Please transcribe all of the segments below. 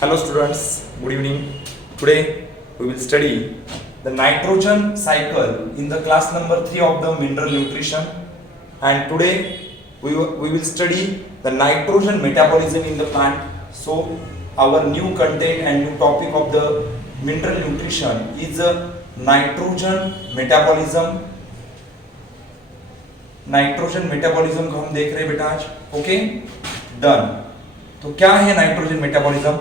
Hello students, good evening. Today we will study the nitrogen cycle in the class number 3 of the mineral nutrition, and today we will study the nitrogen metabolism in the plant. So our new content and new topic of the mineral nutrition is nitrogen metabolism. Nitrogen metabolism को हम देख रहे हैं बेटा आज. Okay done. तो क्या है नाइट्रोजन मेटाबॉलिज्म,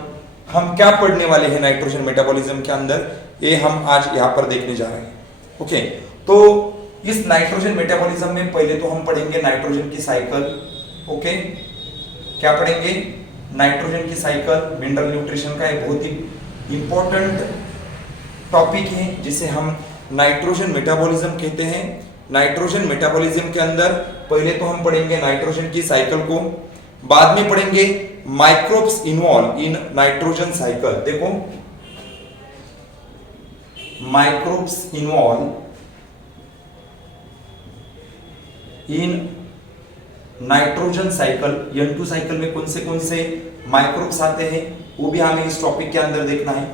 हम क्या पढ़ने वाले हैं नाइट्रोजन मेटाबॉलिज्म के अंदर, ये हम आज यहाँ पर देखने जा रहे हैं. ओके तो इस नाइट्रोजन मेटाबॉलिज्म में पहले तो हम पढ़ेंगे नाइट्रोजन की साइकिल. ओके क्या पढ़ेंगे, नाइट्रोजन की साइकिल. मिनरल न्यूट्रिशन का एक बहुत ही इंपॉर्टेंट टॉपिक है जिसे हम नाइट्रोजन मेटाबॉलिज्म कहते हैं. नाइट्रोजन मेटाबॉलिज्म के अंदर पहले तो हम पढ़ेंगे नाइट्रोजन की साइकिल को, बाद में पढ़ेंगे microbes involve in nitrogen cycle. देखो microbes involve in nitrogen cycle. N2 cycle में कौन से माइक्रोब्स आते हैं वो भी हमें इस टॉपिक के अंदर देखना है.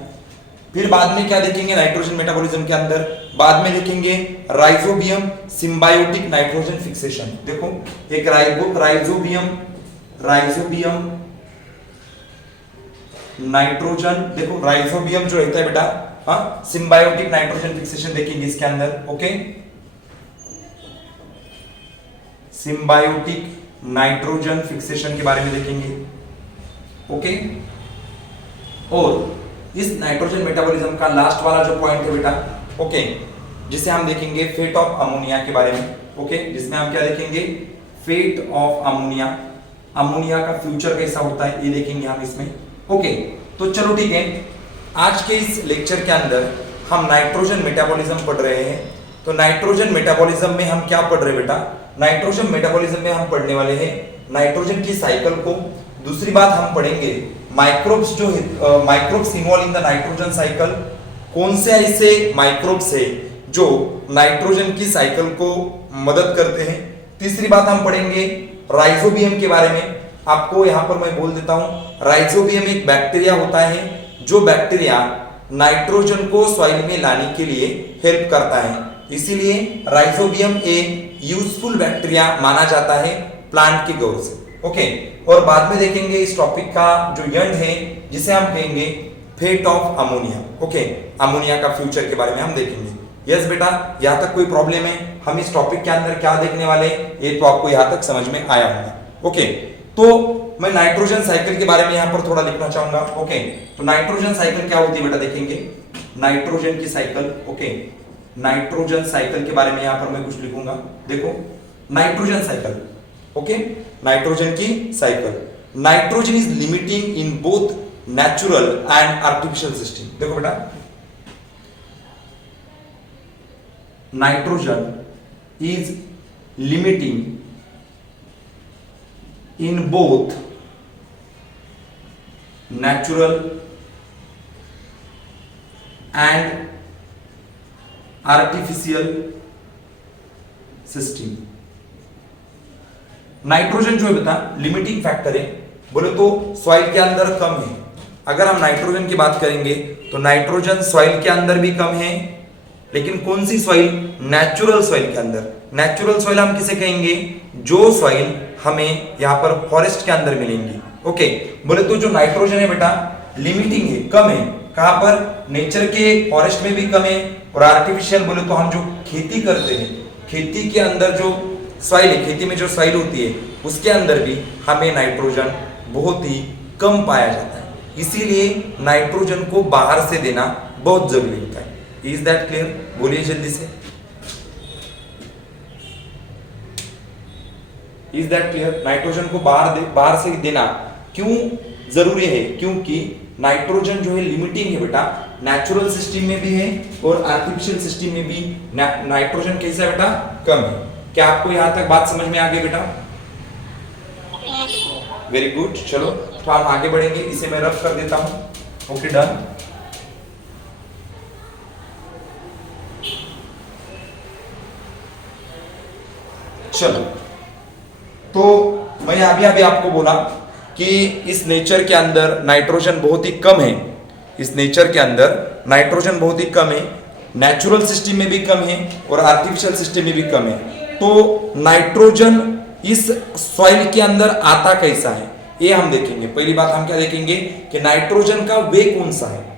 फिर बाद में क्या देखेंगे नाइट्रोजन मेटाबॉलिज्म के अंदर, बाद में देखेंगे राइजोबियम सिम्बायोटिक नाइट्रोजन फिक्सेशन. देखो एक राइजोबियम नाइट्रोजन, देखो राइजोबियम जो रहता है बेटा, हाँ सिम्बायोटिक नाइट्रोजन फिक्सेशन देखेंगे इसके अंदर. ओके सिम्बायोटिक नाइट्रोजन फिक्सेशन के बारे में देखेंगे. ओके और इस नाइट्रोजन मेटाबॉलिज्म का लास्ट वाला जो पॉइंट है बेटा, ओके जिसे हम देखेंगे फेट ऑफ अमोनिया के बारे में. ओके जिसमें हम क्या देखेंगे, फेट ऑफ अमोनिया, अमोनिया का फ्यूचर कैसा होता है ये देखेंगे हम इसमें. ओके तो चलो ठीक है, आज के इस लेक्चर के अंदर हम नाइट्रोजन मेटाबॉलिज्म पढ़ रहे हैं. तो नाइट्रोजन मेटाबॉलिज्म में हम क्या पढ़ रहे हैं बेटा, नाइट्रोजन मेटाबॉलिज्म में हम पढ़ने वाले हैं नाइट्रोजन की साइकिल को. दूसरी बात हम पढ़ेंगे माइक्रोब्स जो microbes involve in the nitrogen cycle, कौन से ऐसे माइक्रोब्स है जो नाइट्रोजन की साइकिल को मदद करते हैं. तीसरी बात हम पढ़ेंगे राइजोबियम के बारे में. आपको यहां पर मैं बोल देता हूं, राइजोबियम एक बैक्टीरिया होता है जो बैक्टीरिया नाइट्रोजन को सॉइल में लाने के लिए हेल्प करता है, इसीलिए राइजोबियम एक यूजफुल बैक्टीरिया माना जाता है प्लांट की गौर से. ओके और बाद में देखेंगे इस टॉपिक का जो एंड है जिसे हम कहेंगे fate of ammonia. Okay ammonia का फ्यूचर के बारे में हम देखेंगे. यस बेटा, यहां तक कोई प्रॉब्लम है, हम इस टॉपिक के अंदर क्या देखने वाले ये तो आपको यहां तक समझ में आया होगा. ओके तो मैं नाइट्रोजन साइकिल के बारे में यहां पर थोड़ा लिखना चाहूंगा. ओके तो नाइट्रोजन साइकिल क्या होती है बेटा, देखेंगे नाइट्रोजन की साइकिल. ओके नाइट्रोजन साइकिल के बारे में यहां पर मैं कुछ लिखूंगा. देखो नाइट्रोजन साइकिल, ओके नाइट्रोजन की cycle. Nitrogen is limiting in both natural and artificial system. देखो बेटा nitrogen is limiting in both natural and artificial system. Nitrogen जो है बेटा लिमिटिंग फैक्टर है, बोले तो सॉइल के अंदर कम है. अगर हम नाइट्रोजन की बात करेंगे तो नाइट्रोजन सॉइल के अंदर भी कम है, लेकिन कौन सी सॉइल, नेचुरल सॉइल के अंदर. नेचुरल सॉइल हम किसे कहेंगे, जो सॉइल हमें यहाँ पर फॉरेस्ट के अंदर मिलेंगी. ओके बोले तो जो नाइट्रोजन है बेटा लिमिटिंग है, कम है. कहां पर, नेचर के फॉरेस्ट में भी कम है, और आर्टिफिशियल बोले तो हम जो खेती करते हैं, खेती के अंदर जो सॉइल है, खेती में जो सॉइल होती है उसके अंदर भी हमें नाइट्रोजन बहुत ही कम पाया जाता है, इसीलिए नाइट्रोजन को बाहर से देना बहुत जरूरी होता है. इज दैट क्लियर, बोलिए जल्दी से. इज दैट क्लियर, नाइट्रोजन को बाहर से देना क्यों जरूरी है, क्योंकि नाइट्रोजन जो है लिमिटिंग है बेटा, नेचुरल सिस्टम में भी है और आर्टिफिशियल सिस्टम में भी नाइट्रोजन कैसा है बेटा, कम है. क्या आपको यहां तक बात समझ में आ गई बेटा? Very good. चलो तो हम आगे बढ़ेंगे, इसे मैं रफ कर देता हूं. Okay done. चलो तो मैंने अभी अभी आपको बोला कि इस नेचर के अंदर नाइट्रोजन बहुत ही कम है, इस नेचर के अंदर नाइट्रोजन बहुत ही कम है, नेचुरल सिस्टम में भी कम है और आर्टिफिशियल सिस्टम में भी कम है। तो नाइट्रोजन इस सॉइल के अंदर आता कैसा है ये हम देखेंगे। पहली बात हम क्या देखेंगे कि नाइट्रोजन का वे कौन सा है।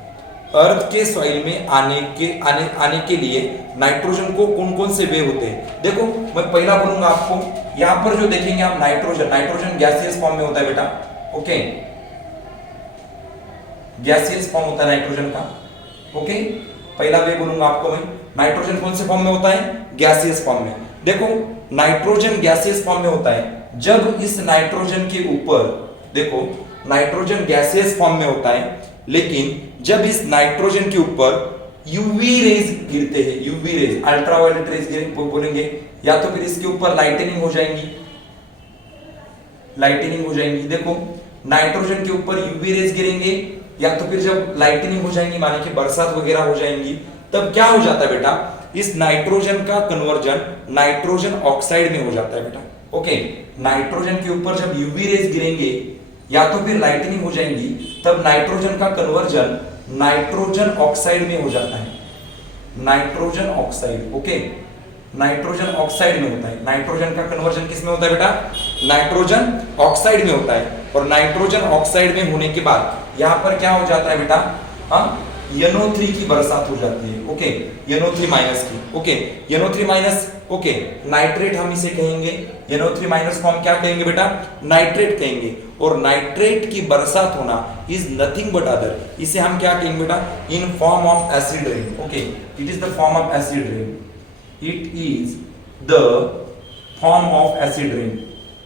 अर्थ के सॉइल में आने के लिए नाइट्रोजन को कौन कौन से वे होते हैं। देखो मैं पहला बोलूंगा आपको, यहां पर जो देखेंगे आप नाइट्रोजन गैसियस फॉर्म में होता है बेटा। ओके, गैसियस फॉर्म होता है नाइट्रोजन का। ओके, पहला वे बोलूंगा आपको मैं, नाइट्रोजन कौन से फॉर्म में होता है, गैसियस फॉर्म में। देखो नाइट्रोजन गैसियस फॉर्म में होता है जब इस नाइट्रोजन के ऊपर, देखो नाइट्रोजन गैसियस फॉर्म में होता है, लेकिन जब इस नाइट्रोजन के ऊपर यूवी रेज गिरते हैं, यूवी रेज अल्ट्रावायलेट रेज बोलेंगे, या तो फिर इसके ऊपर लाइटनिंग हो जाएंगी, लाइटनिंग हो जाएंगी। देखो नाइट्रोजन के ऊपर यूवी रेज गिरेंगे या तो फिर जब लाइटनिंग हो जाएंगी माने कि बरसात वगैरह हो जाएंगी, तब क्या हो जाता है बेटा, इस नाइट्रोजन का कन्वर्जन नाइट्रोजन ऑक्साइड में हो जाता है बेटा। ओके, नाइट्रोजन के ऊपर जब यूवी रेज गिरेंगे या तो फिर लाइटनिंग हो जाएंगी, तब नाइट्रोजन का कन्वर्जन नाइट्रोजन ऑक्साइड में हो जाता है, nitrogen oxide. Okay, nitrogen oxide में होता है। नाइट्रोजन का कन्वर्जन किस में होता है बेटा, नाइट्रोजन ऑक्साइड में होता है। और नाइट्रोजन ऑक्साइड में होने के बाद यहां पर क्या हो जाता है बेटा, NO3 की बरसात हो जाती है। ओके, NO3 माइनस की। Okay, NO3 minus, okay nitrate हम इसे कहेंगे, NO3 माइनस को हम क्या कहेंगे बेटा, नाइट्रेट कहेंगे। और नाइट्रेट की बरसात होना इज नथिंग बट अदर, इसे हम क्या कहेंगे बेटा, in form of acid rain. Okay, it is the form of acid rain, it is the form of acid rain,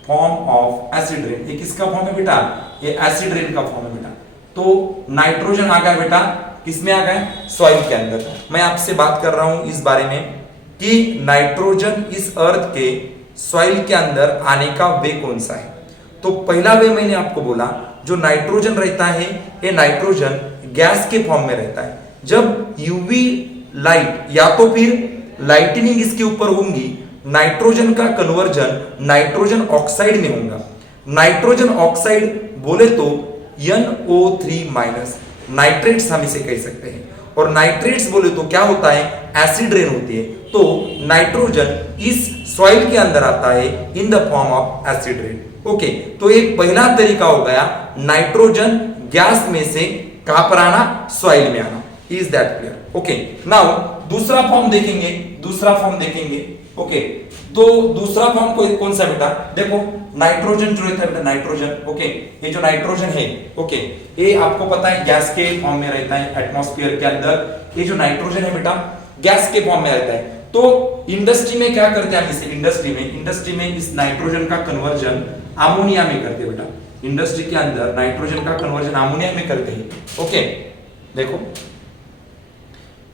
form of acid rain. ये किसका फॉर्म है बेटा, ये एसिड रेन का फॉर्म है बेटा। तो नाइट्रोजन आ गया बेटा किसमें आ गए, सॉइल के अंदर। मैं आपसे बात कर रहा हूं इस बारे में कि नाइट्रोजन इस अर्थ के सॉइल के अंदर आने का वे कौन सा है। तो पहला वे मैंने आपको बोला, जो नाइट्रोजन रहता है ये नाइट्रोजन गैस के फॉर्म में रहता है। जब यूवी लाइट या तो फिर लाइटनिंग इसके ऊपर होंगी, नाइट्रोजन का कन्वर्जन नाइट्रोजन ऑक्साइड में होगा। नाइट्रोजन ऑक्साइड बोले तो NO3 माइनस, नाइट्रेट्स हम इसे कह सकते हैं। और नाइट्रेट्स बोले तो क्या होता है, एसिड रेन होती है। तो नाइट्रोजन इस सॉइल के अंदर आता है in the form of acid rain. Okay, तो एक पहला तरीका हो गया नाइट्रोजन गैस में से कहां पर आना, सॉइल में आना। Is that clear? Okay, now दूसरा फॉर्म देखेंगे, दूसरा फॉर्म देखेंगे। ओके, तो दूसरा फॉर्म कौन सा बेटा, देखो नाइट्रोजन जो रहता है बेटा, नाइट्रोजन। ओके, ये जो नाइट्रोजन है, ओके ये आपको पता है गैस के फॉर्म में रहता है एटमॉस्फेयर के अंदर। ये जो नाइट्रोजन है बेटा गैस के फॉर्म में रहता है। तो इंडस्ट्री में क्या करते हैं हम इसे, इंडस्ट्री में इस नाइट्रोजन का कन्वर्जन अमोनिया में करते हैं बेटा। इंडस्ट्री के अंदर नाइट्रोजन का कन्वर्जन अमोनिया में करते हैं। ओके, देखो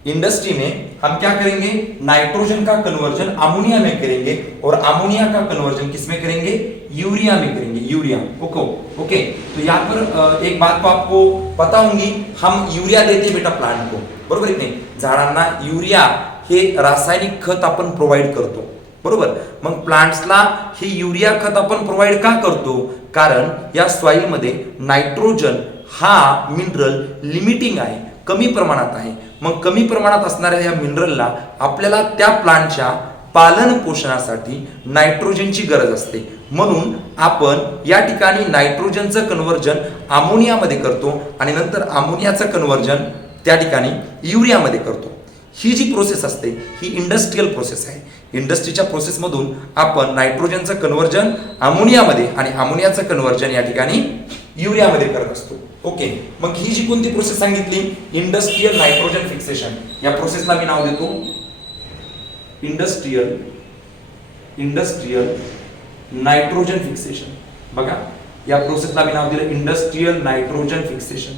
इंडस्ट्री में हम क्या करेंगे, नाइट्रोजन का कन्वर्जन अमोनिया में करेंगे और अमोनिया का कन्वर्जन किस में करेंगे, यूरिया में करेंगे, यूरिया। ओके, तो यहाँ पर एक बात तो आपको पता होंगी, हम यूरिया देते बेटा प्लांट को, बरोबर की नाही, झाडांना यूरिया हे रासायनिक खत आपण प्रोव्हाइड करतो, बरोबर। मग प्लांट्सला हे यूरिया खत आपण प्रोव्हाइड का करतो, कारण या सॉइल मध्ये नाइट्रोजन हा मिनरल लिमिटिंग आहे, कमी प्रमाणात आहे। मग कमी प्रमाणात असणाऱ्या या मिनरलला आपल्याला त्या प्लांटच्या पालन पोषणासाठी नाइट्रोजनची गरज असते। म्हणून आपण या ठिकाणी नाइट्रोजनचं कन्वर्जन अमोनियामध्ये करतो आणि नंतर अमोनियाचं कन्वर्जन त्या ठिकाणी युरियामध्ये करतो। ही जी प्रोसेस असते ही इंडस्ट्रियल प्रोसेस आहे। इंडस्ट्रीच्या प्रोसेस मधून आपण नाइट्रोजनचं कन्वर्जन अमोनियामध्ये आणि अमोनियाचं कन्वर्जन या ठिकाणी युरियामध्ये करत असतो। ओके, मग ही जी कोणती प्रोसेस सांगितली, इंडस्ट्रियल नाइट्रोजन फिक्सेशन, या प्रोसेसला मी नाव देतो इंडस्ट्रियल नाइट्रोजन फिक्सेशन। बघा या प्रोसेसला मी नाव दिलं industrial nitrogen fixation,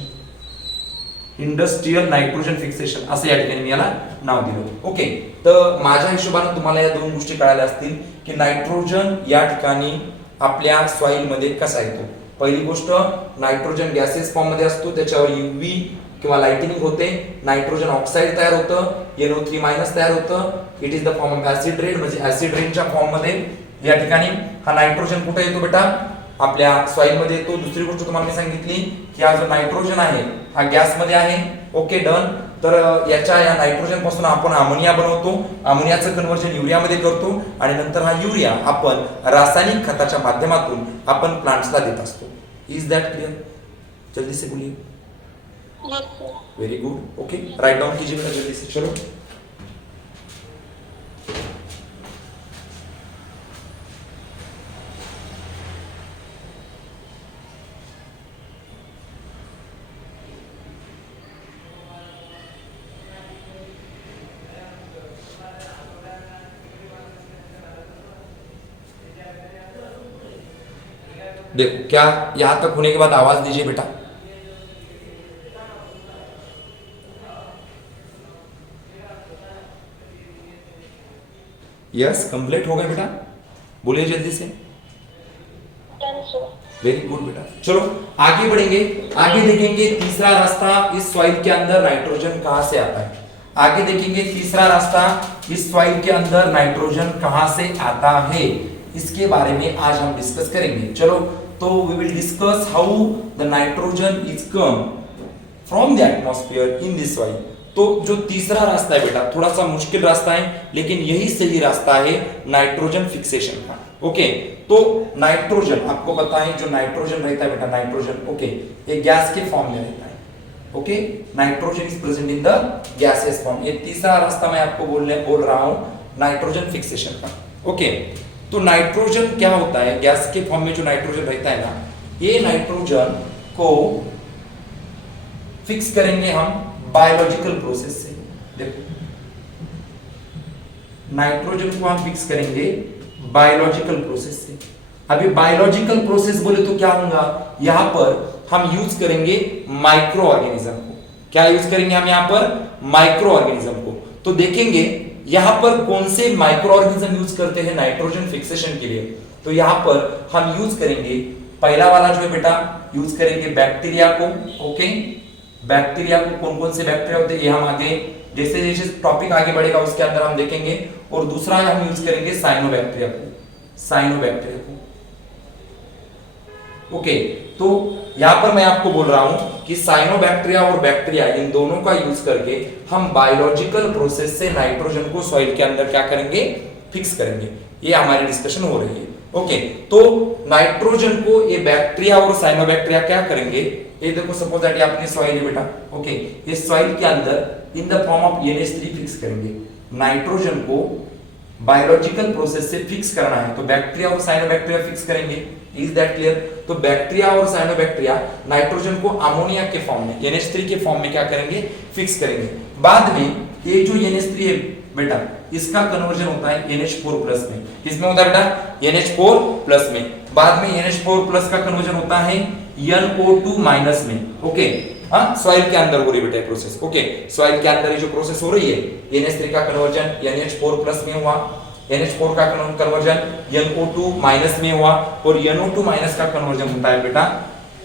industrial nitrogen fixation असं या ठिकाणी मी याला नाव दिलं। ओके, तर माझ्या हिशोबाने तुम्हाला या दोन गोष्टी कळाल्या असतील की नाइट्रोजन या ठिकाणी आपल्या सॉइल मध्ये कसा येतो। पहिली गोष्ट, नाइट्रोजन गॅसेस फॉर्म मध्ये असतो, त्याच्यावर यूव्ही किंवा लाइटनिंग होते, नाइट्रोजन ऑक्साइड तयार होतं, NO3 माइनस तयार होतं, it is the form of acid rain, म्हणजे ऍसिड रेनच्या फॉर्म मध्ये या ठिकाणी हा नाइट्रोजन कुठे येतो बेटा, आपल्या सॉइल मध्ये येतो. दुसरी गोष्ट तुम्हाला मी सांगितली की हा जो नायट्रोजन आहे हा गॅस मध्ये आहे. Okay done. तर या नायट्रोजन पासून आपण अमोनिया बनवतो. अमोनियाचं कन्वर्जन युरियामध्ये करतो आणि नंतर हा युरिया आपण रासायनिक खताच्या माध्यमातून आपण प्लांट्सला देत असतो. Is that clear? जल्दी से बोलिए. Very good. Okay write down कीजिए बेटा जल्दी से. चलो देखो क्या यहां तक होने के बाद आवाज दीजिए बेटा. यस कंप्लीट हो गया बेटा. बोलिए जल्दी से. वेरी गुड बेटा. चलो आगे बढ़ेंगे. आगे देखेंगे तीसरा रास्ता इस सॉइल के अंदर नाइट्रोजन कहां से आता है. आगे देखेंगे तीसरा रास्ता इस सॉइल के अंदर नाइट्रोजन कहां से आता है, इसके बारे में आज हम डिस्कस करेंगे. चलो तो we will discuss how the nitrogen is come from the atmosphere in this soil. तो जो तीसरा रास्ता है बेटा थोड़ा सा मुश्किल रास्ता है, लेकिन यही सही रास्ता है नाइट्रोजन फिक्सेशन का. ओके तो नाइट्रोजन आपको पता है जो नाइट्रोजन रहता है बेटा नाइट्रोजन ओके ये गैस के फॉर्म में रहता है. Okay nitrogen is present in the gaseous form. ये तीसरा रास्ता मैं आपको बोल रहा हूं नाइट्रोजन फिक्सेशन का. ओके तो नाइट्रोजन क्या होता है, गैस के फॉर्म में जो नाइट्रोजन रहता है ना, ये नाइट्रोजन को फिक्स करेंगे हम बायोलॉजिकल प्रोसेस से. देखो नाइट्रोजन को हम फिक्स करेंगे बायोलॉजिकल प्रोसेस से. अभी बायोलॉजिकल प्रोसेस बोले तो क्या होगा, यहां पर हम यूज करेंगे माइक्रो ऑर्गेनिज्म को. क्या यूज करेंगे हम यहां पर, माइक्रो ऑर्गेनिज्म को. तो देखेंगे यहां पर कौन से माइक्रो ऑर्गेनिज्म यूज करते हैं नाइट्रोजन फिक्सेशन के लिए. तो यहां पर हम यूज करेंगे पहला वाला जो है बेटा यूज करेंगे बैक्टीरिया को. ओके बैक्टीरिया को कौन कौन से बैक्टीरिया होते हैं ये हम आगे जैसे जैसे टॉपिक आगे बढ़ेगा उसके अंदर हम देखेंगे. और दूसरा हम यूज करेंगे साइनोबैक्टीरिया को. साइनोबैक्टीरिया को ओके तो यहां पर मैं आपको बोल रहा हूं कि साइनोबैक्टीरिया और बैक्टीरिया इन दोनों का यूज करके हम बायोलॉजिकल प्रोसेस से नाइट्रोजन को सॉइल के अंदर क्या करेंगे, फिक्स करेंगे. ये हमारी डिस्कशन हो रही है. ओके तो नाइट्रोजन को ये बैक्टीरिया और साइनोबैक्टीरिया क्या करेंगे, ये देखो सपोज दैट ये अपनी सॉइल है बेटा. ओके ये सॉइल के अंदर in the form of NH3 fix करेंगे. नाइट्रोजन को बायोलॉजिकल प्रोसेस से फिक्स करना है तो बैक्टीरिया और साइनोबैक्टीरिया फिक्स करेंगे. Is that clear? तो बैक्टीरिया और साइनोबैक्टीरिया नाइट्रोजन को अमोनिया के फॉर्म में NH3 के फॉर्म में क्या करेंगे, फिक्स करेंगे. बाद में ये जो NH3 है बेटा इसका कन्वर्जन होता है NH4 प्लस में. किसमें होता है बेटा, NH4 प्लस में. बाद में NH4 प्लस का कन्वर्जन होता है NO2 माइनस में. ओके हाँ सॉइल के अंदर हो रही बेटा प्रोसेस. ओके सॉइल के अंदर ये जो प्रोसेस हो रही है NH3 का कन्वर्जन NH4 प्लस में हुआ, NH4 का कन्वर्जन NO2 माइनस में हुआ और NO2 माइनस का कन्वर्जन होता है बेटा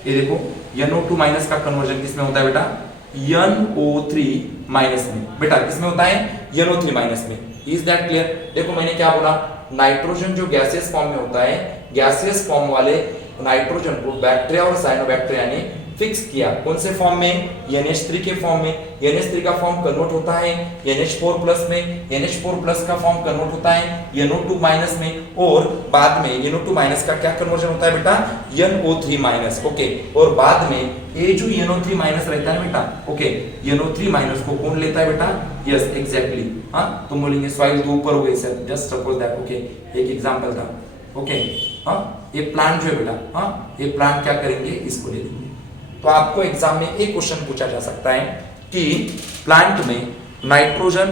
ये देखो NO2 माइनस का कन्वर्जन किसमें होता है बेटा, NO3 माइनस में. बेटा किसमें होता है, NO3 माइनस में. Is that clear? देखो मैंने क्या बोला, नाइट्रोजन जो गैसियस फॉर्म में होता है, गैसियस फॉर्म वाले नाइट्रोजन को बैक्टीरिया और साइनोबैक्टीरिया ने फिक्स किया. कौन से फॉर्म में, NH3 के फॉर्म में. NH3 का फॉर्म कन्वर्ट होता है NH4 प्लस में, NH4 प्लस का फॉर्म कन्वर्ट होता है NO2 माइनस में और बाद में NO2 माइनस का क्या कन्वर्जन होता है बेटा, NO3 माइनस. ओके और बाद में ये जो NO3 माइनस रहता है बेटा ओके NO3 माइनस को कौन लेता है बेटा, यस एग्जैक्टली हाँ तुम बोलेंगे सॉइल तो ऊपर हो गई sir, just suppose that. Okay एक एग्जांपल था. ओके हाँ ये प्लांट जो है बेटा हाँ ये प्लांट क्या करेंगे, इसको ले लेंगे. तो आपको एग्जाम में एक क्वेश्चन पूछा जा सकता है कि प्लांट में नाइट्रोजन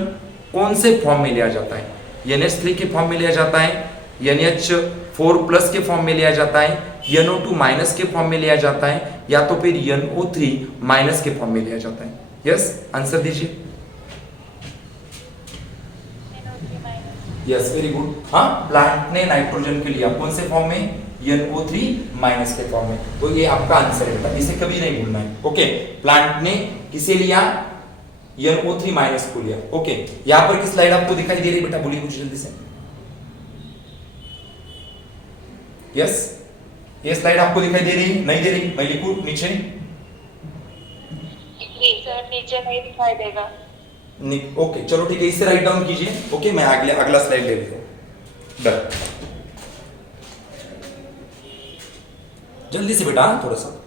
कौन से फॉर्म में लिया जाता है, NH3 के फॉर्म में लिया जाता है, NH4 प्लस के फॉर्म में लिया जाता है, NO2 माइनस के फॉर्म में लिया जाता है या तो फिर NO3 माइनस के फॉर्म में लिया जाता है. यस आंसर दीजिए. Yes very good. हाँ प्लांट ने नाइट्रोजन के लिया कौन से फॉर्म में, NO3 माइनस के फॉर्म में. तो ये आपका आंसर है बेटा, इसे कभी नहीं भूलना है. ओके प्लांट ने किसे लिया, NO3 माइनस को लिया. ओके यहां पर की स्लाइड आपको दिखाई दे रही है बेटा, बोलिए मुझे जल्दी से. यस ये स्लाइड आपको दिखाई दे रही, नहीं दे रही? मैं लिखूं नीचे? जी सर, नीचे नहीं दिखाई देगा। ओके चलो ठीक है, इसे राइट डाउन कीजिए। ओके मैं अगला स्लाइड ले लेता हूं। डन, जल्दी से बेटा थोड़ा सा।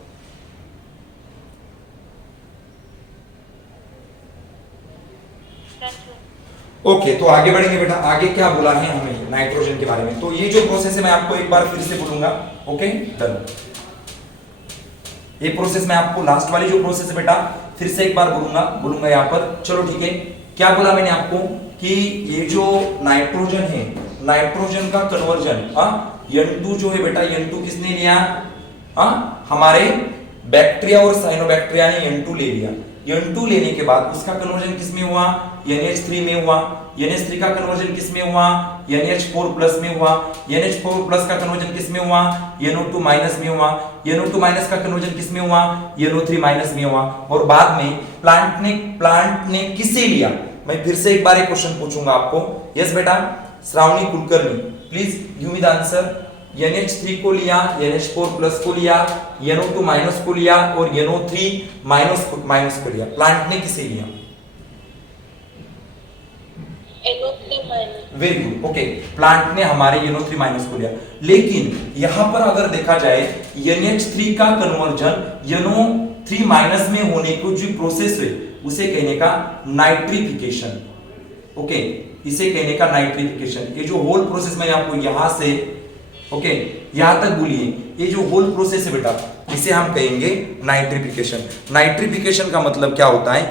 ओके तो आगे बढ़ेंगे बेटा। आगे क्या बोला है हमें नाइट्रोजन के बारे में? तो ये जो प्रोसेस है मैं आपको एक बार फिर से बोलूंगा। ओके डन, ये प्रोसेस मैं आपको लास्ट वाली जो प्रोसेस है बेटा फिर से एक बार बोलूंगा यहाँ पर। चलो ठीक है, क्या बोला मैंने आपको कि ये जो नाइट्रोजन है, नाइट्रोजन का कन्वर्जन N2 जो है बेटा, N2 किसने लिया? हमारे बैक्टीरिया और साइनोबैक्टीरिया ने N2 ले लिया। N2 लेने के बाद उसका कन्वर्जन किस में हुआ? NH3 में हुआ। NH3 का कन्वर्जन किस में हुआ? NH4+ में हुआ। NH4+ का कन्वर्जन किस में हुआ? NO2- में हुआ। NO2- का कन्वर्जन किस में हुआ? NO3- में हुआ। और बाद में प्लांट ने किसे लिया? मैं फिर से एक बार एक क्वेश्चन पूछूंगा आपको। यस बेटा, Shravani Kulkarni please give me the answer. NH3 को लिया, NH4+ को लिया, NO2- को लिया और NO3- को लिया। प्लांट ने किसे लिया? NO3-। Very good, okay plant ने हमारे NO3- को लिया। लेकिन यहां पर अगर देखा जाए NH3 का कन्वर्जन NO3- में होने की जो प्रोसेस है उसे कहने का नाइट्रिफिकेशन। ओके इसे कहने का नाइट्रिफिकेशन। ये जो होल प्रोसेस मैंने आपको यहां से ओके यहां तक बोलिए, ये जो होल प्रोसेस है बेटा इसे हम कहेंगे नाइट्रिफिकेशन। नाइट्रिफिकेशन का मतलब क्या होता है?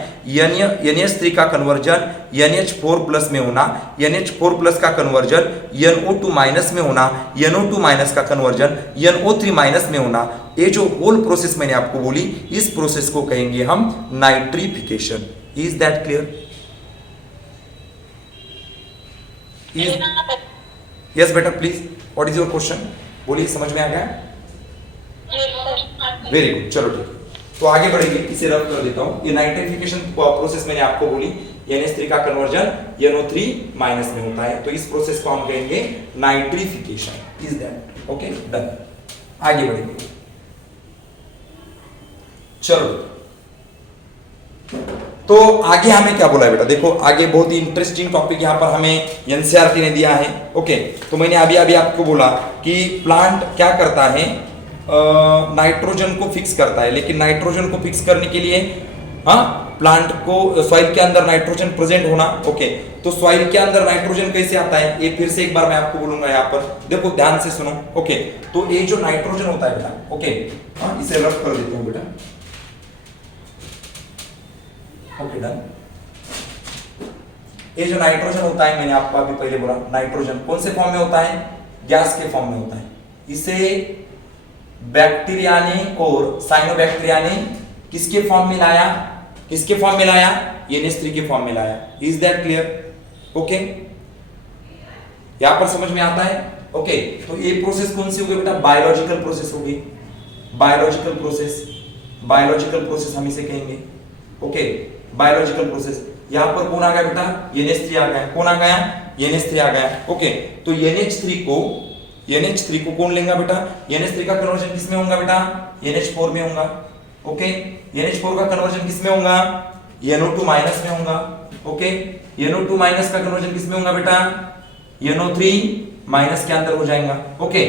NH3 का कन्वर्जन NH4+ में होना, NH4+ का कन्वर्जन NO2- में होना, NO2- का कन्वर्जन NO3- में होना। ये जो होल प्रोसेस मैंने आपको बोली, इस प्रोसेस को कहेंगे हम nitrification. Is that clear? Yes बेटा please, what is your question? बोलिए, समझ में आ गया? वेरी गुड, चलो ठीक है। तो आगे बढ़ेंगे, इसे रब कर देता हूं। ये नाइट्रिफिकेशन प्रोसेस मैंने आपको बोली, NH3 का कन्वर्जन NO3- में होता है, तो इस प्रोसेस को हम कहेंगे nitrification. Is that okay? Done, आगे बढ़ेंगे। चलो तो आगे हमें क्या बोला है बेटा? देखो आगे बहुत ही इंटरेस्टिंग टॉपिक यहाँ पर हमें एनसीईआरटी ने दिया है। ओके तो मैंने अभी आपको बोला कि प्लांट क्या करता है, नाइट्रोजन को फिक्स करता है। लेकिन नाइट्रोजन को फिक्स करने के लिए प्लांट को सॉइल के अंदर नाइट्रोजन प्रेजेंट होना। ओके तो सॉइल के अंदर नाइट्रोजन कैसे आता है, ये फिर से एक बार मैं आपको बोलूंगा। यहाँ पर देखो ध्यान से सुनो। ओके तो ये जो नाइट्रोजन होता है बेटा, ओके इसे रफ कर देता हूँ बेटा। Okay done. ये जो नाइट्रोजन होता है, मैंने आपको अभी पहले बोला, नाइट्रोजन कौन से फॉर्म में होता है? गैस के फॉर्म में होता है। इसे बैक्टीरिया ने और साइनोबैक्टीरिया ने किसके फॉर्म में लाया? किसके फॉर्म में लाया? NH3 के फॉर्म में लाया। Is that clear? ओके यहां पर समझ में आता है? ओके तो ये प्रोसेस कौन सी होगी बेटा? बायोलॉजिकल प्रोसेस होगी। बायोलॉजिकल प्रोसेस, बायोलॉजिकल प्रोसेस हम इसे कहेंगे। Okay biological process. यहां पर कौन आ गया बेटा? NH3 आ गया। कौन आ गया? NH3 आ गया। ओके तो NH3 को कौन लेगा बेटा? NH3 का कन्वर्जन किसमें होगा बेटा? NH4 में होगा। ओके NH4 का कन्वर्जन किसमें होगा? NO2- में होगा। ओके NO2- का कन्वर्जन किसमें होगा बेटा? NO3- के अंदर हो जाएगा। ओके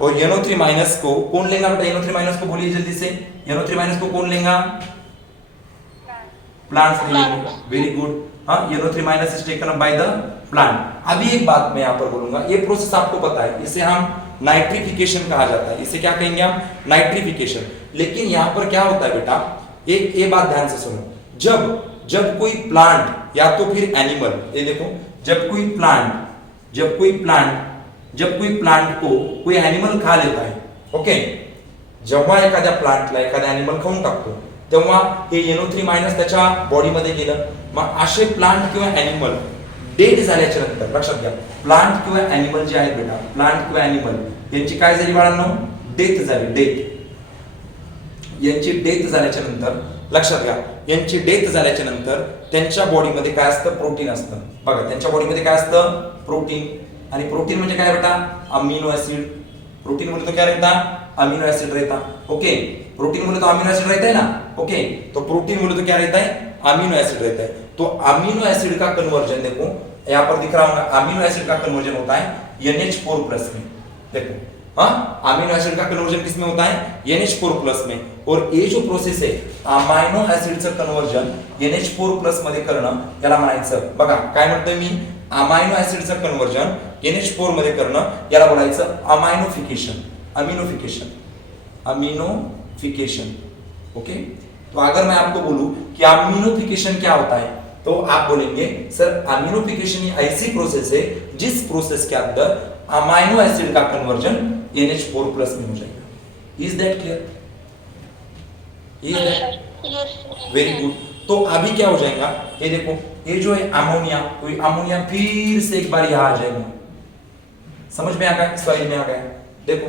और NO3- को कौन लेगा बेटा? NO3- को बोलिए जल्दी से। NO3- को कौन लेगा? प्लांट्स ले लेंगे। Very good. NO3- is taken up by the plant. अभी एक बात मैं यहां पर बोलूंगा, ये प्रोसेस आपको पता है, इसे हम नाइट्रिफिकेशन कहा जाता है। इसे क्या कहेंगे हम? नाइट्रिफिकेशन। लेकिन यहां पर क्या होता है बेटा, एक ये बात ध्यान से सुनो। जब कोई प्लांट या तो फिर एनिमल, ये देखो, जब कोई प्लांट को कोई एनिमल खा लेता है, ओके जेव्हा एखाद्या प्लांटला एखादा एनिमल खाऊन टाकतो तेव्हा हे NO3- त्याच्या बॉडीमध्ये गेलं। मग असे प्लांट किंवा एनिमल डेड झाल्याच्या नंतर, लक्षात घ्या, प्लांट किंवा एनिमल जे आहेत बेटा, प्लांट किंवा एनिमल यांची काय झाली बाळांनो? डेथ झाली, डेथ। यांची डेथ झाल्याच्या नंतर, लक्षात घ्या, यांची डेथ झाल्याच्या नंतर त्यांच्या बॉडीमध्ये काय असतं? प्रोटीन असतं। बघा त्यांच्या बॉडीमध्ये काय असतं? प्रोटीन। आणि प्रोटीन म्हणजे काय बेटा? Amino acid. प्रोटीन बोले तो क्या रहता, अमीनो एसिड रहता। ओके, प्रोटीन बोले तो अमीनो एसिड रहता है ना। ओके, तो प्रोटीन बोले तो क्या रहता है, अमीनो एसिड रहता है। तो अमीनो एसिड का कन्वर्जन देखो यहाँ पर दिख रहा होगा, अमीनो एसिड का कन्वर्जन होता है NH4+ में। देखो हाँ, अमीनो एसिड का कन्वर्जन किस में होता है, NH4+ में। और ये जो प्रोसेस आहे अमायनो एसिडचं कन्वर्जन NH4+ मध्ये करणं याला म्हणायचं, बघा काय म्हणतोय मी, अमायनो एसिडचं कन्वर्जन NH4 मध्ये करणं याला बोलायचं अमायनोफिकेशन। अमीनोफिकेशन, अमीनोफिकेशन। ओके, तो अगर मैं आपको बोलूं कि अमीनोफिकेशन क्या होता है तो आप बोलेंगे सर अमीनोफिकेशन ये ऐसी प्रोसेस है जिस प्रोसेस के अंदर अमाइनो एसिड का कन्वर्जन NH4+ में हो जाएगा। Is that clear? Is that very good. तो अभी क्या हो जाएगा, ये देखो, ये जो है अमोनिया, तो ये अमोनिया फिर से एक बार यहां आ जाएगा। समझ में आ गया, स्लाइड में आ गया। देखो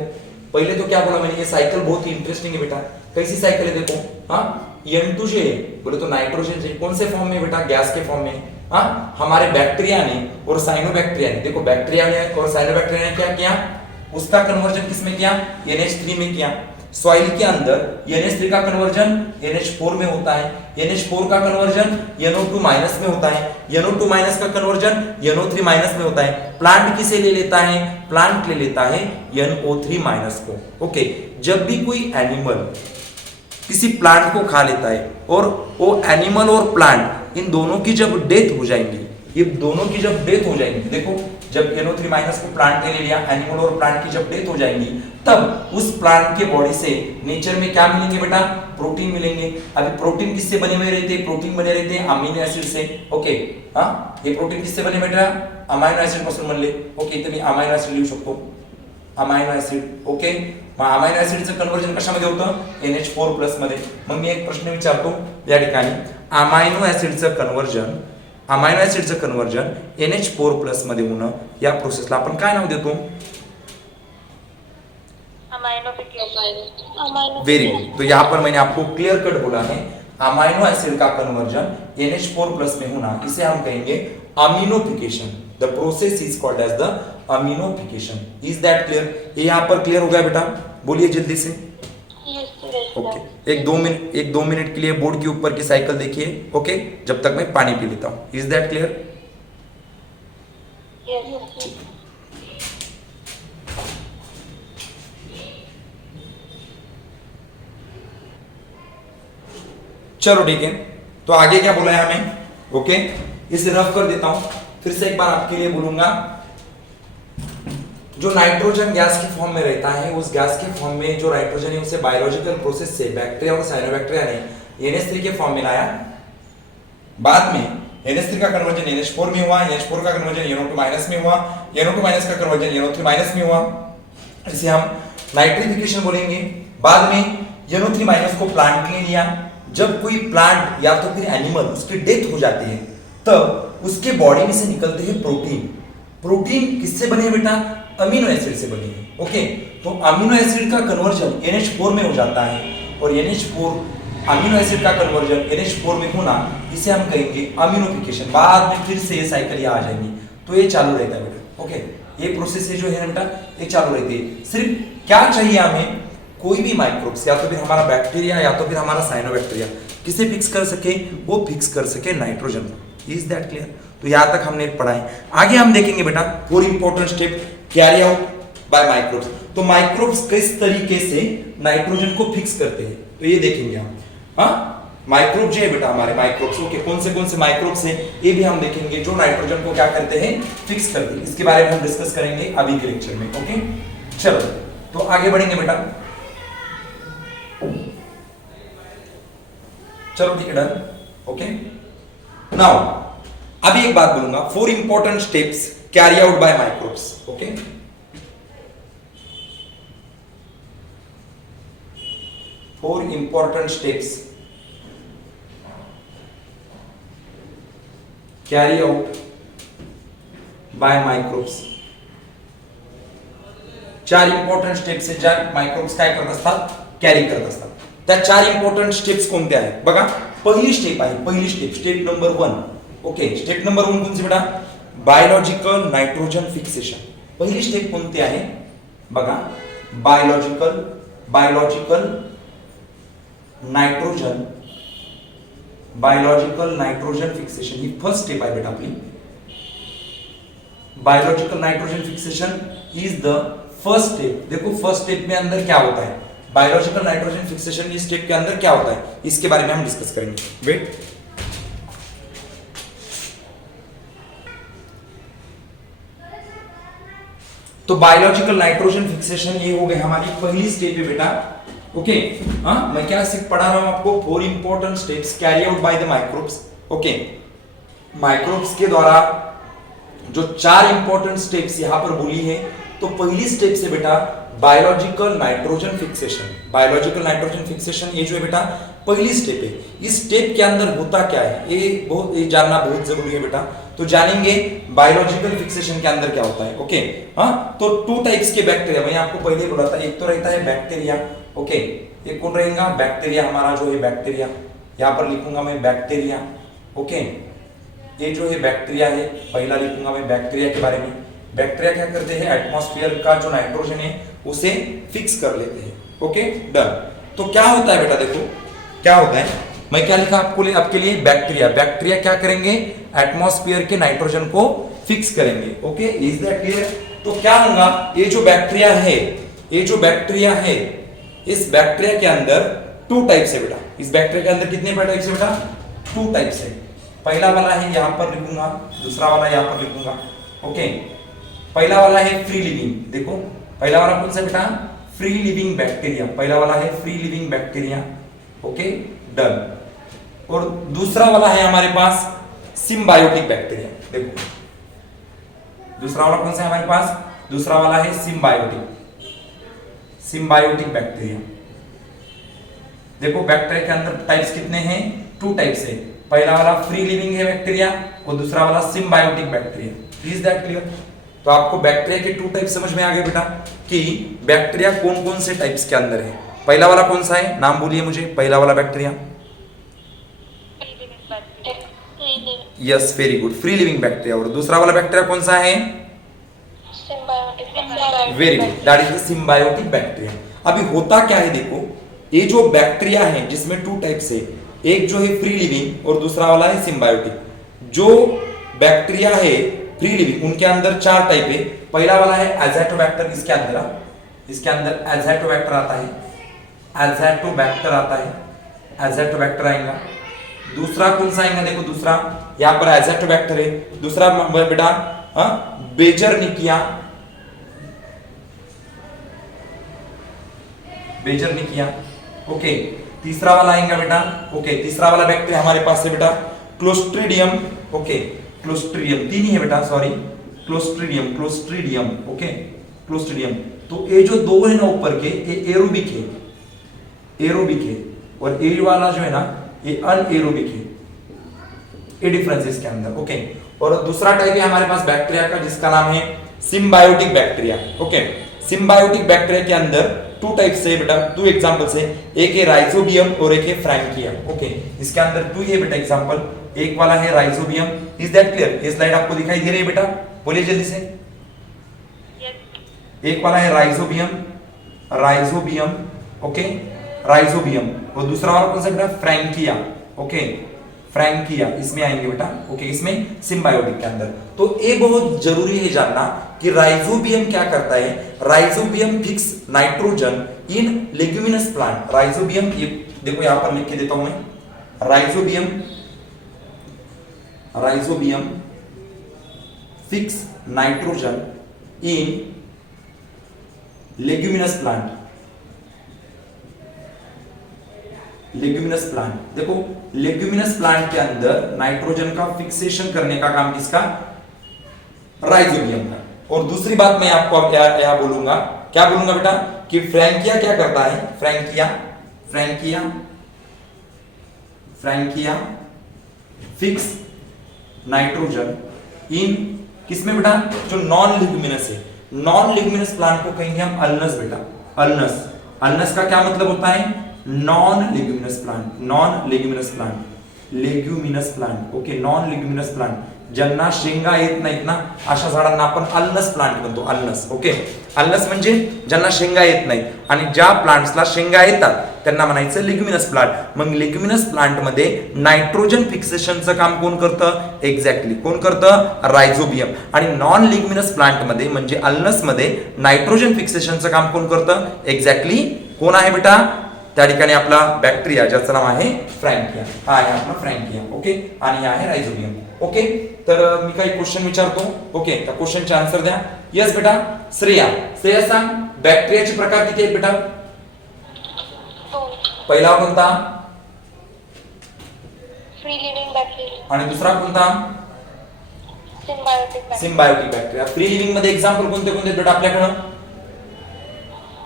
पहले तो क्या बोला मैंने, ये साइकिल बहुत ही इंटरेस्टिंग है बेटा। कैसी साइकिल है देखो, हाँ N2 जो है बोले तो नाइट्रोजन से कौन से फॉर्म में बेटा, गैस के फॉर्म में। हाँ, हमारे बैक्टीरिया ने और साइनोबैक्टीरिया ने, देखो बैक्टीरिया ने और साइनोबैक्टीरिया ने क्या किया, उसका कन्वर्जन किसमें किया, NH3 में किया। सॉइल के अंदर NH3 का कन्वर्जन NH4 में होता है, NH4 का कन्वर्जन NO2- में होता है, NO2- का कन्वर्जन NO3- में होता है। प्लांट किसे ले लेता है, प्लांट ले लेता है NO3- को। ओके, जब भी कोई एनिमल किसी प्लांट को खा लेता है और वो एनिमल और प्लांट इन दोनों की जब डेथ हो जाएंगी, ये दोनों की जब डेथ हो जाएंगी, देखो जब NO3- को प्लांट ने ले लिया, एनिमल और प्लांट की जब डेथ हो जाएंगी, तब उस प्लांट के बॉडी से नेचर में क्या मिलेंगे बेटा, प्रोटीन मिलेंगे। अभी प्रोटीन किससे बने हुए रहते हैं, प्रोटीन बने रहते हैं अमीनो एसिड से। ओके, हाँ ये प्रोटीन किससे बने बेटा, अमाइनो एसिड पासून बनले। ओके, इथे मी अमाइनो एसिड लिहू शकतो, अमाइनो एसिड। ओके, मग अमाइनो एसिडचं कन्वर्जन कशामध्ये होतं, NH4+ मध्ये। मग मी एक प्रश्न विचारतो या ठिकाणी, अमाइनो एसिडचं कन्वर्जन NH4+ मध्ये होणं या प्रोसेसला आपण काय नाव देतो, वेरी गुड। तो यहाँ पर मैंने आपको क्लियर कट बोला है, अमाइनो एसिड का कन्वर्जन NH4+ में होना, इसे हम कहेंगे ammonification. The process is called as the ammonification. Is that clear? ये यहाँ पर क्लियर हो गया बेटा, बोलिए जल्दी से। ओके, एक दो मिनट के लिए बोर्ड के ऊपर की साइकिल देखिए। ओके, जब तक मैं पानी पी लेता हूं। Is that clear? चलो ठीक है, तो आगे क्या बोला है हमें। ओके, इसे रफ कर देता हूं, फिर से एक बार आपके लिए बोलूंगा। जो नाइट्रोजन गैस के फॉर्म में रहता है, उस गैस के फॉर्म में जो नाइट्रोजन है उसे बायोलॉजिकल प्रोसेस से बैक्टीरिया और साइनोबैक्टीरिया ने NH3 के फॉर्म में लाया। बाद में NH3 का कन्वर्जन NH4 में हुआ, NH4 का कन्वर्जन NO2- में हुआ, NO2- का कन्वर्जन NO3- में हुआ, इसे हम नाइट्रिफिकेशन बोलेंगे। बाद में NO3- को प्लांट ने लिया। जब कोई प्लांट या तो फिर एनिमल उसकी डेथ हो जाती है, तब उसके बॉडी में से निकलते हैं प्रोटीन। प्रोटीन किससे बने बेटा, अमीनो एसिड से बने हैं। ओके, तो अमीनो एसिड का कन्वर्जन NH4 में हो जाता है, और NH4 अमीनो एसिड का कन्वर्जन NH4 में होना, इसे हम कहेंगे अमीनोफिकेशन। बाद में फिर से ये साइकिल यहाँ आ जाएंगी, तो ये चालू रहता है बेटा। ओके, ये प्रोसेस जो है बेटा ये चालू रहती है। सिर्फ क्या चाहिए हमें, कोई भी माइक्रोब्स, या तो फिर हमारा बैक्टीरिया या तो फिर हमारा साइनोबैक्टीरिया, किसे फिक्स कर सके, वो फिक्स कर सके नाइट्रोजन। Is that clear? तो यहां तक हमने पढ़ा है। आगे हम देखेंगे बेटा 4 important step carry out by microbes. तो माइक्रोब्स किस तरीके से नाइट्रोजन को फिक्स करते हैं, तो ये देखेंगे हम। हाँ, माइक्रोब जो है बेटा हमारे माइक्रोब्स, ओके, कौन से माइक्रोब्स हैं ये भी हम देखेंगे, जो नाइट्रोजन को क्या करते हैं, फिक्स करते हैं। इसके बारे में हम डिस्कस करेंगे अभी के लेक्चर में। ओके, चलो तो आगे बढ़ेंगे बेटा। चलो ठीक है, डन। ओके, नाउ अभी एक बात बोलूंगा, 4 important steps carry out by microbes. Okay, four important steps carry out by microbes. 4 important steps आहेत ज्या मायक्रोब्स काय करत असतात, कॅरी करत असतात। त्या 4 इंपॉर्टंट स्टेप्स कोणत्या आहेत बघा। पहिली स्टेप आहे, पहिली step number 1। Okay, step number 1 कोणती बेटा, बायोलॉजिकल नायट्रोजन फिक्सेशन। पहिली स्टेप कोणती आहे बघा, बायोलॉजिकल नायट्रोजन फिक्सेशन ही फर्स्ट स्टेप आहे बेटा आपली. Biological nitrogen fixation is the first step. देखो फर्स्ट स्टेप में अंदर क्या होता है, बायोलॉजिकल नाइट्रोजन फिक्सेशन इस स्टेप के अंदर क्या होता है, इसके बारे में हम डिस्कस करेंगे. वेट, तो बायोलॉजिकल नाइट्रोजन फिक्सेशन ये हो गई हमारी पहली स्टेप है बेटा. ओके, हाँ मैं क्या सिर्फ पढ़ा रहा हूं आपको, 4 important steps carry out by the microbes. Okay, microbes के द्वारा जो 4 इंपॉर्टेंट स्टेप्स यहां पर बोली है, तो पहली स्टेप से बेटा biological nitrogen fixation. Biological nitrogen fixation ये जो है बेटा पहली स्टेप है. इस स्टेप के अंदर होता क्या है ये जानना बहुत जरूरी है बेटा. तो जानेंगे बायोलॉजिकल फिक्सेशन के अंदर क्या होता है. ओके, हाँ तो 2 टाइप्स के बैक्टीरिया मैंने आपको पहले बोला था. एक तो रहता है बैक्टीरिया. ओके, एक कौन रहेगा, बैक्टीरिया. हमारा जो है बैक्टीरिया, यहां पर लिखूंगा मैं बैक्टीरिया. ओके, ये जो है बैक्टीरिया है, पहला लिखूंगा मैं बैक्टीरिया के बारे में. बैक्टीरिया क्या करते हैं, एटमॉस्फेयर का जो नाइट्रोजन है उसे फिक्स कर लेते हैं. Okay, done. तो क्या होता है बेटा, देखो क्या होता है, मैं क्या लिखा आपके लिए बैक्टीरिया. बैक्टीरिया क्या करेंगे, एटमॉस्फेयर के नाइट्रोजन को फिक्स करेंगे. Okay, is that clear. तो क्या होगा, ये जो बैक्टीरिया है, इस बैक्टीरिया के अंदर 2 टाइप्स है बेटा. इस बैक्टीरिया के अंदर कितने टाइप्स है बेटा, 2 टाइप्स है. पहला वाला है यहां पर लिखूंगा, दूसरा वाला यहां पर लिखूंगा. ओके, पहला वाला है फ्री लिविंग. देखो पहला वाला कौन सा बेटा, फ्री लिविंग बैक्टीरिया. पहला वाला है free living bacteria. Okay, done. और दूसरा वाला है हमारे पास सिम्बायोटिक बैक्टीरिया. देखो दूसरा वाला कौन सा है हमारे पास, दूसरा वाला है सिम्बायोटिक बैक्टीरिया. देखो बैक्टीरिया के अंदर टाइप्स कितने हैं, 2 टाइप्स है. पहला वाला फ्री लिविंग है बैक्टीरिया और दूसरा वाला symbiotic bacteria. Is that clear. तो आपको बैक्टीरिया के 2 टाइप समझ में आ गए बेटा कि बैक्टीरिया कौन कौन से टाइप्स के अंदर है. पहला वाला कौन सा है, नाम बोलिए मुझे, पहला वाला bacteria. Yes, very good, free living bacteria. और दूसरा वाला बैक्टीरिया कौन सा है, very good, that is the symbiotic bacteria. अभी होता क्या है, देखो ये जो बैक्टीरिया है जिसमें 2 टाइप्स है, एक जो है फ्री लिविंग और दूसरा वाला है सिम्बायोटिक. जो बैक्टीरिया है फ्री लिविंग उनके अंदर 4 टाइप है. पहला वाला है एज़ोटोबैक्टर. इसके अंदर एज़ोटोबैक्टर आता है, एज़ोटोबैक्टर आएगा. दूसरा कौन सा आएगा, देखो दूसरा यहां पर एज़ोटोबैक्टर है. दूसरा बेटा बेजरनिकिया. ओके, तीसरा वाला आएगा बेटा. ओके, तीसरा वाला बैक्टीरिया हमारे पास है बेटा क्लोस्ट्रीडियम. ओके, क्लोस्ट्रीडियम 3 ही है बेटा, सॉरी, क्लोस्ट्रीडियम. Okay, clostridium. तो ये जो 2 है ना ऊपर के, ये एरोबिक है और ये वाला जो है ना ये अनएरोबिक है. ये डिफरेंस है इसके अंदर. ओके, और दूसरा टाइप है हमारे पास बैक्टीरिया का जिसका नाम है symbiotic bacteria. Okay, symbiotic bacteria के अंदर 2 टाइप्स है बेटा, 2 एग्जांपल्स है. एक है राइजोबियम और एक है फ्रैंकिया. ओके, इसके अंदर 2 है बेटा एग्जांपल. एक वाला है राइजोबियम. Is that clear. ये स्लाइड आपको दिखाई दे रही है बेटा, बोलिए जल्दी से. एक वाला है राइजोबियम. Okay, rhizobium. और दूसरा वाला कौन सा बेटा, फ्रैंकिया. ओके, फ्रैंकिया इसमें आएंगे बेटा. ओके, इसमें सिम्बायोटिक के अंदर. तो ये बहुत जरूरी है जानना कि राइजोबियम क्या करता है. Rhizobium fix nitrogen in leguminous plant. Rhizobium, ये देखो यहां पर लिख के देता हूं मैं. Rhizobium fix nitrogen in leguminous plant. देखो लेग्यूमिनस प्लांट के अंदर नाइट्रोजन का फिक्सेशन करने का काम किसका, राइजोबियम का. और दूसरी बात मैं आपको अब क्या बोलूंगा बेटा कि फ्रैंकिया क्या करता है. फ्रैंकिया फिक्स नाइट्रोजन इन किसमें बेटा, जो नॉन लिग्यूमिनस है. नॉन लिग्यूमिनस प्लांट को कहेंगे हम अल्नस बेटा. अल्नस का क्या मतलब होता है, non leguminous plant. Okay, non leguminous plant ज्यांना शेंगा येत नाहीत ना अशा झाडांना आपण अल्नस प्लांट म्हणतो. अल्नस. ओके. अल्नस म्हणजे ज्यांना शेंगा येत नाही आणि ज्या प्लांट्सला शेंगा येतात त्यांना म्हणायचं लेग्युमिनस प्लांट. मग लेग्युमिनस प्लांट मध्ये नायट्रोजन फिक्सेशनचं काम कोण करतं? एक्झॅक्टली कोण करतं? रायझोबियम. आणि नॉन लेग्युमिनस प्लांट मध्ये म्हणजे अल्नस मध्ये नायट्रोजन फिक्सेशनचं काम कोण करतं? एक्झॅक्टली कोण आहे बेटा? त्या ठिकाणी आपला बॅक्टेरिया ज्याचं नाव आहे फ्रँकिया. हा आहे आपला फ्रँकिया. ओके. आणि आहे रायझोबियम. ओके. तर मी काही क्वेश्चन विचारतो. ओके. त्या क्वेश्चनचे आन्सर द्या. यस बेटा. श्रेया सांग बॅक्टेरियाचे प्रकार किती आहेत बेटा? पहिला कोणता? Free living bacteria. आणि दुसरा कोणता? Symbiotic bacteria. फ्री लिव्हिंग मध्ये एक्झाम्पल कोणते कोणते बेटा आपल्याकडे?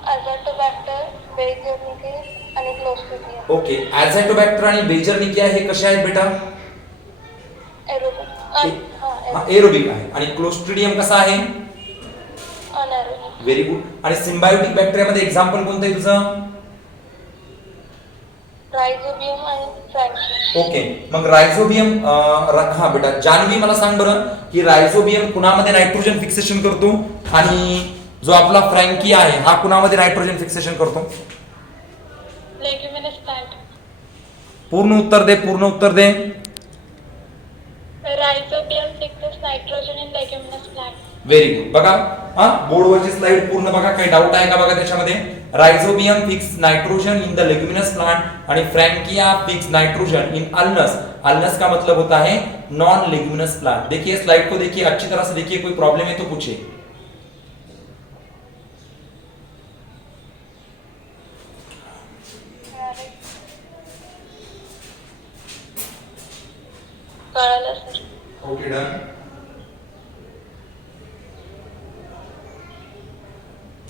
अझोटोबॅक्टर, बेझोनिके आणि क्लोस्ट्रिडियम. ओके. अझोटोबॅक्टर आणि बेझोनिके हे कसे आहेत बेटा? एरोबिक आहे. आणि क्लोस्ट्रिडियम कसा आहे? अनएरोबिक. Very good. आणि सिम्बायोटिक बॅक्टेरिया मध्ये एक्झाम्पल कोणतं आहे तुझं? रायझोबियम आणि फ्रँकिया. ओके. मग रायझोबियम हा बेटा जान्हवी मला सांग बरं की रायझोबियम कुणामध्ये नायट्रोजन फिक्सेशन करतो आणि जो आपला फ्रँकिया आहे हा कुणामध्ये नायट्रोजन फिक्सेशन करतो? Leguminous plant. पूर्ण उत्तर दे. पूर्ण उत्तर दे. रायझोबियम फिक्सेस नायट्रोजन इन लेग्युमिनस प्लांट. Very good. बघा हा बोर्डवरची स्लाइड पूर्ण बघा. काही डाऊट आहे का बघा त्याच्यामध्ये? Rhizobium fix nitrogen in the leguminous plant आणि फ्रैंकिया फिक्स नाइट्रोजन इन अल्नस. अल्नस का मतलब होता है नॉन लेग्युमिनस प्लांट. देखिए स्लाइड को देखिए अच्छी तरह से देखिए. कोई प्रॉब्लम है तो पूछिए. Okay done.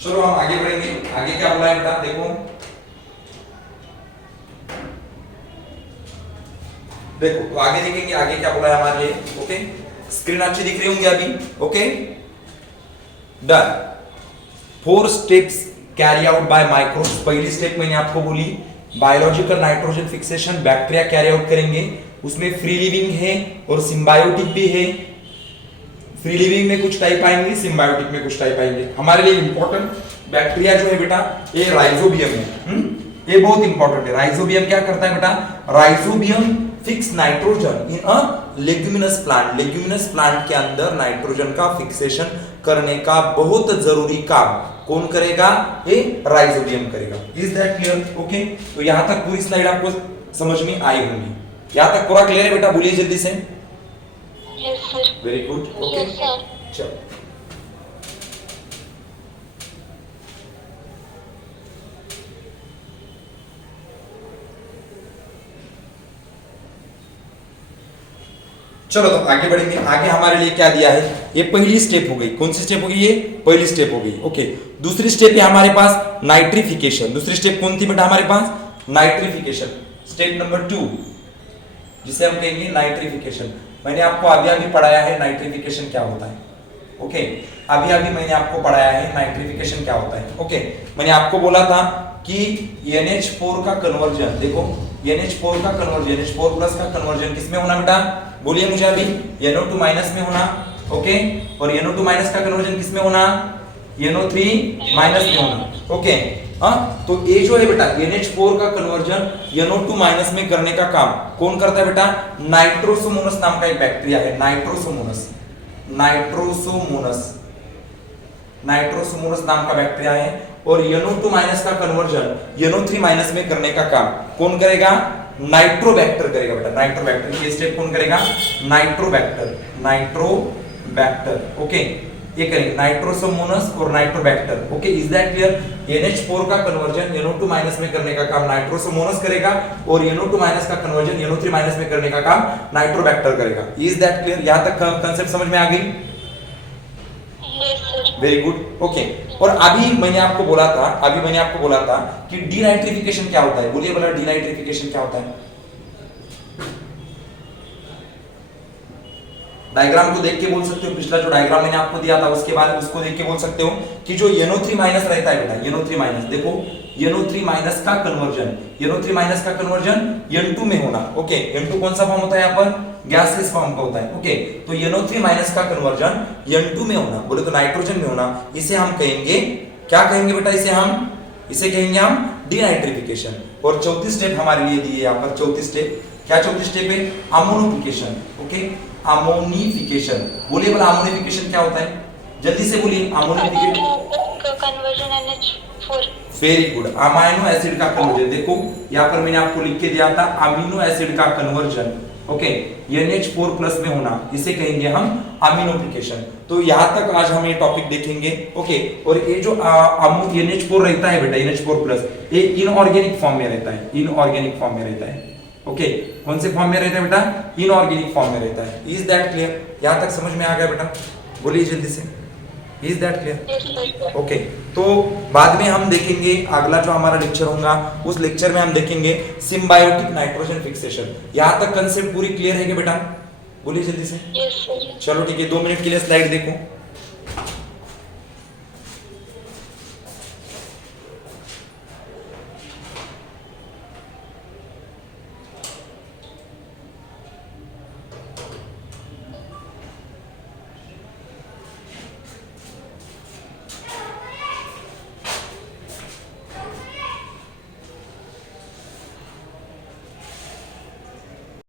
चलो हम आगे बढ़ेंगे. आगे क्या बोला है बेटा? देखो तो आगे देखेंगे आगे क्या बोला है हमारे लिए. ओके. स्क्रीन अच्छी दिख रही होंगी अभी. Okay done. 4 steps carry out by microbes. पहली स्टेप मैंने आपको बोली biological nitrogen fixation bacteria carry out करेंगे. उसमें फ्री लिविंग है और सिम्बायोटिक भी है. फ्री लिविंग में कुछ टाइप आएंगे, सिम्बायोटिक में कुछ टाइप आएंगे. हमारे लिए इंपॉर्टेंट बैक्टीरिया जो है बेटा ये राइजोबियम है. ये बहुत इंपॉर्टेंट है. राइजोबियम क्या करता है बेटा? Rhizobium fix nitrogen in a leguminous plant. Leguminous plant के अंदर नाइट्रोजन का फिक्सेशन करने का बहुत जरूरी काम कौन करेगा? ये राइजोबियम करेगा. Is that clear? ओके. तो यहां तक पूरी स्लाइड आपको समझ में आई होंगी. यहां तक पूरा क्लियर है बेटा? बोलिए जल्दी से. Yes sir. Very good. Okay yes sir. चलो चलो तो आगे बढ़ेंगे. आगे हमारे लिए क्या दिया है? ये पहली स्टेप हो गई. कौन सी स्टेप हो गई? ये पहली स्टेप हो गई. ओके. दूसरी स्टेप है हमारे पास नाइट्रिफिकेशन. दूसरी स्टेप कौन थी बेटा हमारे पास? नाइट्रिफिकेशन. स्टेप नंबर 2 जिसे हम कहेंगे नाइट्रिफिकेशन. मैंने आपको अभी अभी पढ़ाया है नाइट्रिफिकेशन क्या होता है. ओके. अभी अभी मैंने आपको पढ़ाया है नाइट्रिफिकेशन क्या होता है. ओके. मैंने आपको बोला था कि NH4 का कन्वर्जन. देखो NH4 का कन्वर्जन NH4 प्लस का कन्वर्जन किसमें होना बेटा? बोलिए मुझे अभी. NO2 माइनस में होना. ओके. और NO2 माइनस का कन्वर्जन किसमें होना? NO3 माइनस में होना. ओके. हाँ तो ये जो है बेटा NH4 का कन्वर्जन NO2 माइनस में करने का काम कौन करता है बेटा? नाइट्रोसोमोनस नाम का एक बैक्टीरिया है. नाइट्रोसोमोनस नाम का बैक्टीरिया है. और NO2 माइनस का कन्वर्जन NO3 माइनस में करने का काम कौन करेगा? नाइट्रोबैक्टर करेगा बेटा. नाइट्रोबैक्टर. ये स्टेप कौन करेगा? नाइट्रोबैक्टर. ओके. ये करेंगे नाइट्रोसोमोनस और Nitrobacter. Okay. Is that clear? NH4 का कन्वर्जन NO2 माइनस में करने का काम नाइट्रोसोमोनस करेगा और NO2 माइनस का कन्वर्जन NO3 माइनस में करने का काम नाइट्रोबैक्टर करेगा. Is that clear? यहां तक कांसेप्ट समझ में आ गई? Yes sir. Very good. Okay. और अभी मैंने आपको बोला था कि डीनाइट्रिफिकेशन क्या होता है. बोलिए बोला डीनाइट्रिफिकेशन क्या होता है? डायग्राम को देख के बोल सकते हो. पिछला जो डायग्राम मैंने आपको दिया था उसके बाद उसको देख के बोल सकते हो कि जो NO3 माइनस रहता है बेटा NO3 माइनस. देखो NO3 माइनस का कन्वर्जन NO3 माइनस का कन्वर्जन N2 में होना. ओके. N2 कौन सा फॉर्म होता है यहाँ पर? गैसियस फॉर्म का होता है। ओके, तो NO3 माइनस का कन्वर्जन N2 में होना, बोले तो नाइट्रोजन में होना, इसे हम कहेंगे, क्या कहेंगे बेटा, इसे कहेंगे हम डीनाइट्रिफिकेशन। और चौथी स्टेप हमारे लिए दी है यहाँ पर, चौथी स्टेप, क्या चौथी स्टेप है, अमोनिफिकेशन। ओके, अमोनिफिकेशन, बोलिए बोला अमोनिफिकेशन क्या होता है, जल्दी से बोलिए, ammonification conversion NH4। Very good, amino acid का कन्वर्जन। देखो यहाँ पर मैंने आपको लिख के दिया था अमीनो एसिड का कन्वर्जन, ओके, NH4 प्लस में होना, इसे कहेंगे हम अमीनोफिकेशन। तो यहाँ तक आज हम ये टॉपिक देखेंगे। ओके, और ये जो NH4 रहता है बेटा, NH4 प्लस, ये इनऑर्गेनिक फॉर्म में रहता है, इनऑर्गेनिक फॉर्म में रहता है। ओके, कौन से फॉर्म में रहता है बेटा, इनऑर्गेनिक फॉर्म में रहता है। इज दैट क्लियर, यहाँ तक समझ में आ गया बेटा, बोलिए जल्दी से, इज दैट क्लियर? ओके, तो बाद में हम देखेंगे, अगला जो हमारा लेक्चर होगा उस लेक्चर में हम देखेंगे सिम्बायोटिक नाइट्रोजन फिक्सेशन। यहाँ तक कंसेप्ट पूरी क्लियर है क्या बेटा, बोलिए जल्दी से। Yes sir. चलो ठीक है, 2 मिनट के लिए स्लाइड देखो।